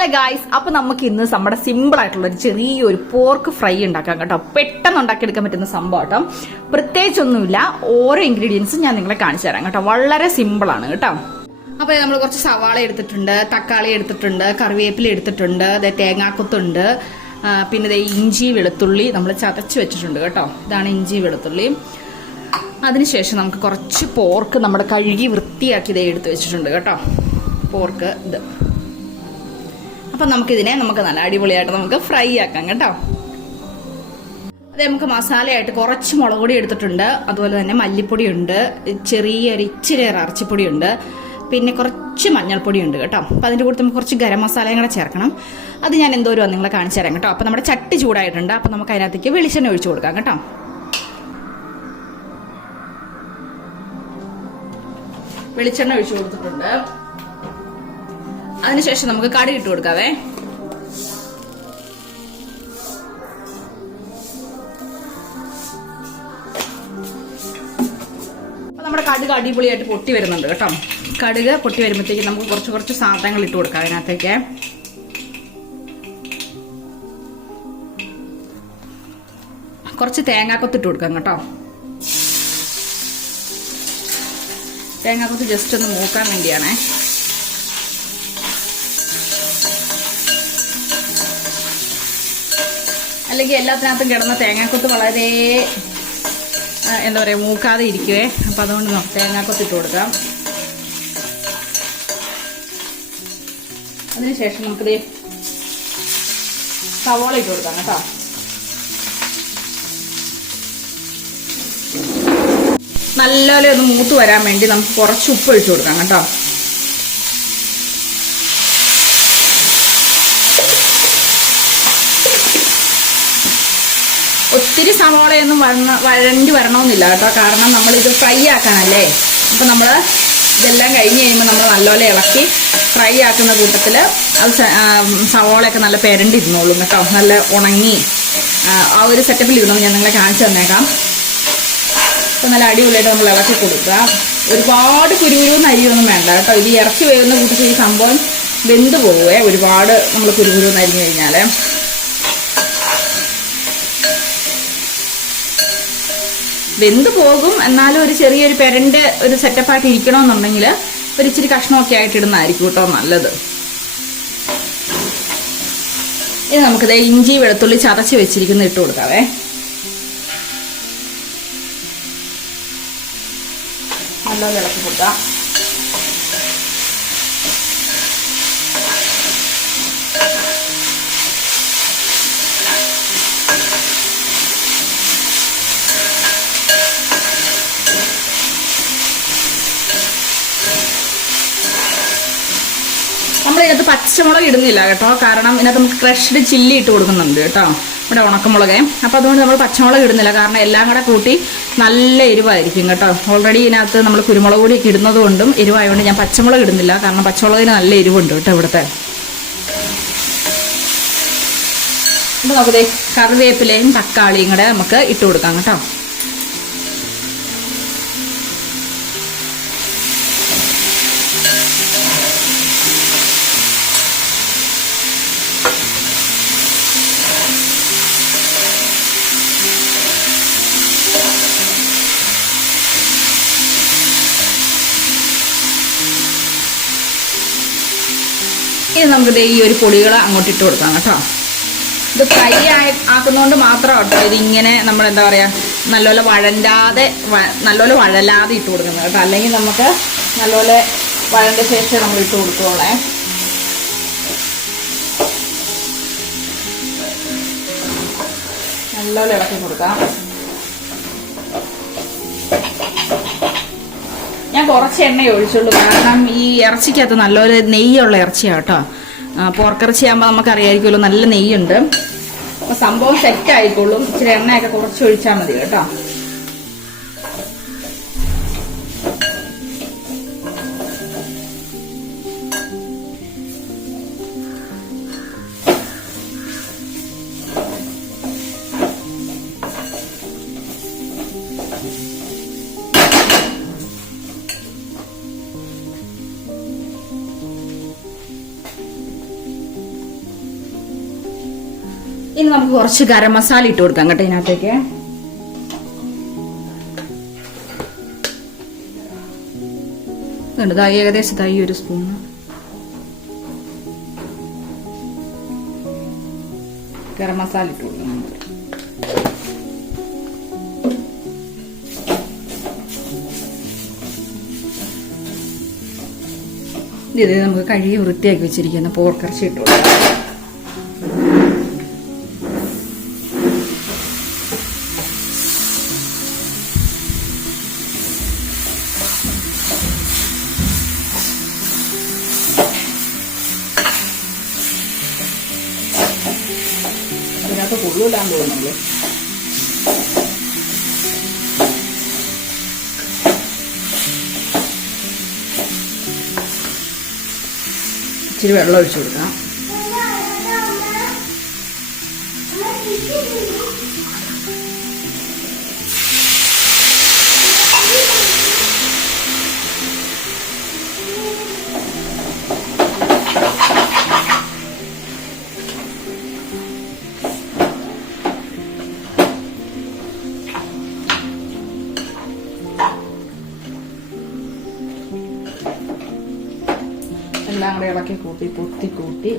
Hello guys, അപ്പൊ നമുക്ക് ഇന്ന് നമ്മുടെ സിമ്പിൾ ആയിട്ടുള്ള ഒരു ചെറിയൊരു പോർക്ക് ഫ്രൈ ഉണ്ടാക്കാം കേട്ടോ. പെട്ടെന്ന് ഉണ്ടാക്കിയെടുക്കാൻ പറ്റുന്ന സംഭവം കേട്ടോ. പ്രത്യേകിച്ചൊന്നുമില്ല, ഓരോ ഇൻഗ്രീഡിയൻസും ഞാൻ നിങ്ങളെ കാണിച്ചു തരാം കേട്ടോ. വളരെ സിമ്പിൾ ആണ് കേട്ടോ. അപ്പൊ നമ്മൾ കുറച്ച് സവാള എടുത്തിട്ടുണ്ട്, തക്കാളി എടുത്തിട്ടുണ്ട്, കറിവേപ്പില എടുത്തിട്ടുണ്ട്, തേങ്ങാക്കൊത്തുണ്ട്, പിന്നെ ഇഞ്ചി വെളുത്തുള്ളി നമ്മൾ ചതച്ച് വെച്ചിട്ടുണ്ട് കേട്ടോ. ഇതാണ് ഇഞ്ചി വെളുത്തുള്ളി. അതിനുശേഷം നമുക്ക് കുറച്ച് പോർക്ക് നമ്മുടെ കഴുകി വൃത്തിയാക്കി ഇതേ എടുത്ത് വെച്ചിട്ടുണ്ട് കേട്ടോ. പോർക്ക് ഇത്. അപ്പൊ നമുക്കിതിനെ നല്ല അടിപൊളിയായിട്ട് നമുക്ക് ഫ്രൈ ആക്കാം കേട്ടോ. അത് നമുക്ക് മസാലയായിട്ട് കുറച്ച് മുളക് പൊടി എടുത്തിട്ടുണ്ട്, അതുപോലെ തന്നെ മല്ലിപ്പൊടി ഉണ്ട്, ഇച്ചിരി ഇറച്ചിപ്പൊടി ഉണ്ട്, പിന്നെ കുറച്ച് മഞ്ഞൾപ്പൊടി ഉണ്ട് കേട്ടോ. അപ്പൊ അതിന്റെ കൂടെ നമുക്ക് കുറച്ച് ഗരം മസാലയും കൂടെ ചേർക്കണം. അത് ഞാൻ എന്തോരം നിങ്ങളെ കാണിച്ചു തരാം കേട്ടോ. അപ്പൊ നമ്മുടെ ചട്ടി ചൂടായിട്ടുണ്ട്. അപ്പൊ നമുക്ക് അതിനകത്തേക്ക് വെളിച്ചെണ്ണ ഒഴിച്ചു കൊടുക്കാം കേട്ടോ. വെളിച്ചെണ്ണ ഒഴിച്ചു കൊടുത്തിട്ടുണ്ട്. അതിനുശേഷം നമുക്ക് കടുക് ഇട്ട് കൊടുക്കാവേ. അപ്പൊ നമ്മുടെ കടുക് അടിപൊളിയായിട്ട് പൊട്ടി വരുന്നുണ്ട് കേട്ടോ. കടുക് പൊട്ടി വരുമ്പോഴത്തേക്ക് നമുക്ക് കുറച്ച് സാധനങ്ങൾ ഇട്ട് കൊടുക്കാം അതിനകത്തേക്ക്. കുറച്ച് തേങ്ങാക്കൊത്ത് ഇട്ട് കൊടുക്കാം കേട്ടോ. തേങ്ങാക്കൊത്ത് ജസ്റ്റ് ഒന്ന് മൂക്കാൻ വേണ്ടിയാണേ. അല്ലെങ്കിൽ എല്ലാത്തിനകത്തും കിടന്ന തേങ്ങാക്കൊത്ത് വളരെ എന്താ പറയുക മൂക്കാതെ ഇരിക്കുവേ. അപ്പം അതുകൊണ്ട് തേങ്ങാക്കൊത്ത് ഇട്ട് കൊടുക്കാം. അതിനുശേഷം നമുക്കിത് സവാള ഇട്ട് കൊടുക്കാം കേട്ടോ. നല്ലപോലെ ഒന്ന് മൂത്ത് വരാൻ വേണ്ടി നമുക്ക് കുറച്ച് ഉപ്പ് ഒഴിച്ചു കൊടുക്കാം കേട്ടോ. ഒത്തിരി സവാളയൊന്നും വഴണ്ടി വരണമെന്നില്ല കേട്ടോ. കാരണം നമ്മളിത് ഫ്രൈ ആക്കാനല്ലേ. അപ്പം നമ്മൾ ഇതെല്ലാം കഴിഞ്ഞ് കഴിയുമ്പോൾ നമ്മൾ നല്ലപോലെ ഇളക്കി ഫ്രൈ ആക്കുന്ന കൂട്ടത്തിൽ അത് സവാളയൊക്കെ നല്ല പെരണ്ടിരുന്നോളും കേട്ടോ. നല്ല ഉണങ്ങി ആ ഒരു സെറ്റപ്പിൽ ഇരുന്നോളൂ. ഞാൻ നിങ്ങളെ കാണിച്ചു തന്നേക്കാം. അപ്പം നല്ല അടിപൊളിയായിട്ട് നമ്മൾ ഇളക്കി കൊടുക്കുക. ഒരുപാട് കുരുകുരുന്ന് അരിയൊന്നും വേണ്ട കേട്ടോ. ഇത് ഇറച്ചി വേകുന്ന കൂട്ടത്തിൽ ഈ സംഭവം വെന്ത് പോവേ. ഒരുപാട് നമ്മൾ കുരുകുരുന്ന് അരിഞ്ഞു കഴിഞ്ഞാൽ വെന്ത് പോകും. എന്നാലും ഒരു ചെറിയൊരു പെരണ്ട് ഒരു സെറ്റപ്പായിട്ട് ഇരിക്കണമെന്നുണ്ടെങ്കിൽ ഒരു ഇച്ചിരി കഷ്ണമൊക്കെ ആയിട്ട് ഇടുന്നതായിരിക്കും കേട്ടോ നല്ലത്. ഇനി നമുക്കിത് ഇഞ്ചി വെളുത്തുള്ളി ചതച്ച് വെച്ചിരിക്കുന്ന ഇട്ട് കൊടുക്കാവേ. നല്ലോണം ഇളക്കി കൊടുക്കാം. നമ്മളിതിനകത്ത് പച്ചമുളക് ഇടുന്നില്ല കേട്ടോ. കാരണം ഇതിനകത്ത് നമുക്ക് ക്രഷ്ഡ് ചില്ലി ഇട്ട് കൊടുക്കുന്നുണ്ട് കേട്ടോ, ഇവിടെ ഉണക്കമുളക്. അപ്പം അതുകൊണ്ട് നമ്മൾ പച്ചമുളക് ഇടുന്നില്ല. കാരണം എല്ലാം കൂടെ കൂട്ടി നല്ല എരിവായിരിക്കും കേട്ടോ. ഓൾറെഡി ഇതിനകത്ത് നമ്മൾ കുരുമുളക് പൊടി ഇടുന്നത് കൊണ്ടും എരിവായതുകൊണ്ട് ഞാൻ പച്ചമുളക് ഇടുന്നില്ല. കാരണം പച്ചമുളകിന് നല്ല എരിവുണ്ട് കേട്ടോ ഇവിടുത്തെ. അപ്പം നമുക്ക് കറിവേപ്പിലയും തക്കാളിയും കൂടെ നമുക്ക് ഇട്ട് കൊടുക്കാം കേട്ടോ. ഇനി നമുക്ക് ഈ ഒരു പൊടികൾ അങ്ങോട്ട് ഇട്ട് കൊടുക്കാം കേട്ടോ. ഇത് ഫ്രൈ ആക്കുന്നതുകൊണ്ട് മാത്രം കേട്ടോ ഇതിങ്ങനെ നമ്മൾ എന്താ പറയുക നല്ലപോലെ നല്ലപോലെ വഴലാതെ ഇട്ട് കൊടുക്കുന്നത് കേട്ടോ. അല്ലെങ്കിൽ നമുക്ക് നല്ലപോലെ വഴണ്ട ശേഷം നമ്മൾ ഇട്ട് കൊടുത്തോളേ. നല്ലപോലെ ഇളക്കി കൊടുക്കാം. ഞാൻ കുറച്ച് എണ്ണ ഒഴിച്ചുള്ളൂ. കാരണം ഈ ഇറച്ചിക്കകത്ത് നല്ലൊരു നെയ്യുള്ള ഇറച്ചിയാണ് കേട്ടോ. പോർക്കിറച്ചി ആകുമ്പോൾ നമുക്കറിയായിരിക്കുമല്ലോ നല്ല നെയ്യുണ്ട്. അപ്പൊ സംഭവം സെറ്റ് ആയിക്കോളും. ഇച്ചിരി എണ്ണയൊക്കെ കുറച്ച് ഒഴിച്ചാൽ മതി കേട്ടോ. ഇനി നമുക്ക് കുറച്ച് ഗരം മസാല ഇട്ട് കൊടുക്കാം കേട്ടോ ഇതിനകത്തേക്ക്. ഏകദേശം ഈ ഒരു സ്പൂണ് ഗരം മസാല ഇട്ട് കൊടുക്കാം. ഇത് നമുക്ക് കഴുകി വൃത്തിയാക്കി വെച്ചിരിക്കുന്ന പോർക്കിറച്ചി ഇട്ട് കൊടുക്കാം. ഇതിനകത്ത് കൊള്ളൂലാന്ന് തോന്നുന്നു. ഇച്ചിരി വെള്ളം ഒഴിച്ചു കൊടുക്കാം. എല്ലാം കൂടെ ഇളക്കി കൂട്ടി കൂട്ടി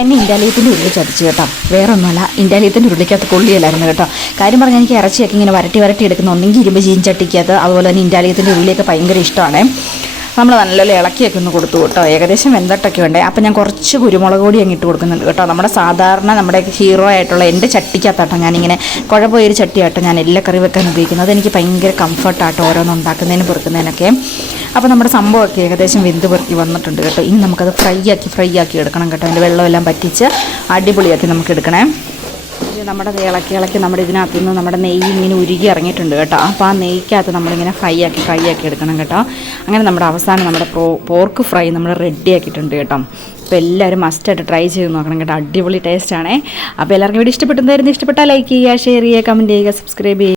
എന്നെ ഇൻഡാലിയത്തിൻ്റെ ഉരുളി ചതിച്ചു കേട്ടോ. വേറെ ഒന്നുമല്ല, ഇൻഡാലിയത്തിൻ്റെ ഉരുളിക്കകത്ത് കൊള്ളിയല്ലായിരുന്നു കേട്ടോ. കാര്യം പറഞ്ഞാൽ എനിക്ക് ഇറച്ചിയൊക്കെ ഇങ്ങനെ വരട്ടി എടുക്കുന്ന ഒന്നെങ്കിൽ ഇരുമ്പ് ചീഞ്ചട്ടിക്കകത്ത്, അതുപോലെ തന്നെ ഇൻഡാലിയത്തിൻ്റെ ഉരുളിയൊക്കെ ഭയങ്കര ഇഷ്ടമാണ്. നമ്മൾ നല്ലപോലെ ഇളക്കിയൊക്കെ ഒന്ന് കൊടുത്തു കേട്ടോ. ഏകദേശം വെന്തട്ടൊക്കെ ഉണ്ട്. അപ്പം ഞാൻ കുറച്ച് കുരുമുളക് പൊടി അങ്ങ് ഇട്ട് കൊടുക്കുന്നുണ്ട് കേട്ടോ. നമ്മുടെ സാധാരണ നമ്മുടെ ഹീറോ ആയിട്ടുള്ള എൻ്റെ ചട്ടിക്കകത്താട്ടോ ഞാനിങ്ങനെ കുഴപ്പമൊരു ചട്ടിയാട്ടോ ഞാൻ എല്ലാ കറി വെക്കാൻ ഉപയോഗിക്കുന്നത്. അതെനിക്ക് ഭയങ്കര കംഫർട്ടാട്ടോ ഓരോന്ന് ഉണ്ടാക്കുന്നതിന് പൊറുക്കുന്നതിനൊക്കെ. അപ്പോൾ നമ്മുടെ സംഭവമൊക്കെ ഏകദേശം വെന്ത് പെറുക്കി വന്നിട്ടുണ്ട് കേട്ടോ. ഇനി നമുക്കത് ഫ്രൈ ആക്കി എടുക്കണം കേട്ടോ. അതിൻ്റെ വെള്ളമെല്ലാം പറ്റിച്ച് അടിപൊളിയാക്കി നമുക്ക് എടുക്കണേ. നമ്മുടെ ഇളക്കി നമ്മുടെ ഇതിനകത്ത് നിന്ന് നമ്മുടെ നെയ്യ് ഇങ്ങനെ ഉരുകി ഇറങ്ങിയിട്ടുണ്ട് കേട്ടോ. അപ്പോൾ ആ നെയ്ക്കകത്ത് നമ്മളിങ്ങനെ ഫ്രൈ ആക്കി എടുക്കണം കേട്ടോ. അങ്ങനെ നമ്മുടെ അവസാനം നമ്മുടെ പോർക്ക് ഫ്രൈ നമ്മൾ റെഡി ആക്കിയിട്ടുണ്ട് കേട്ടോ. അപ്പോൾ എല്ലാവരും മസ്റ്റായിട്ട് ട്രൈ ചെയ്ത് നോക്കണം കേട്ടോ. അടിപൊളി ടേസ്റ്റാണേ. അപ്പോൾ എല്ലാവർക്കും വീഡിയോ ഇഷ്ടപ്പെട്ടാൽ ലൈക്ക് ചെയ്യുക, ഷെയർ ചെയ്യുക, കമൻറ്റ് ചെയ്യുക, സബ്സ്ക്രൈബ് ചെയ്യുക.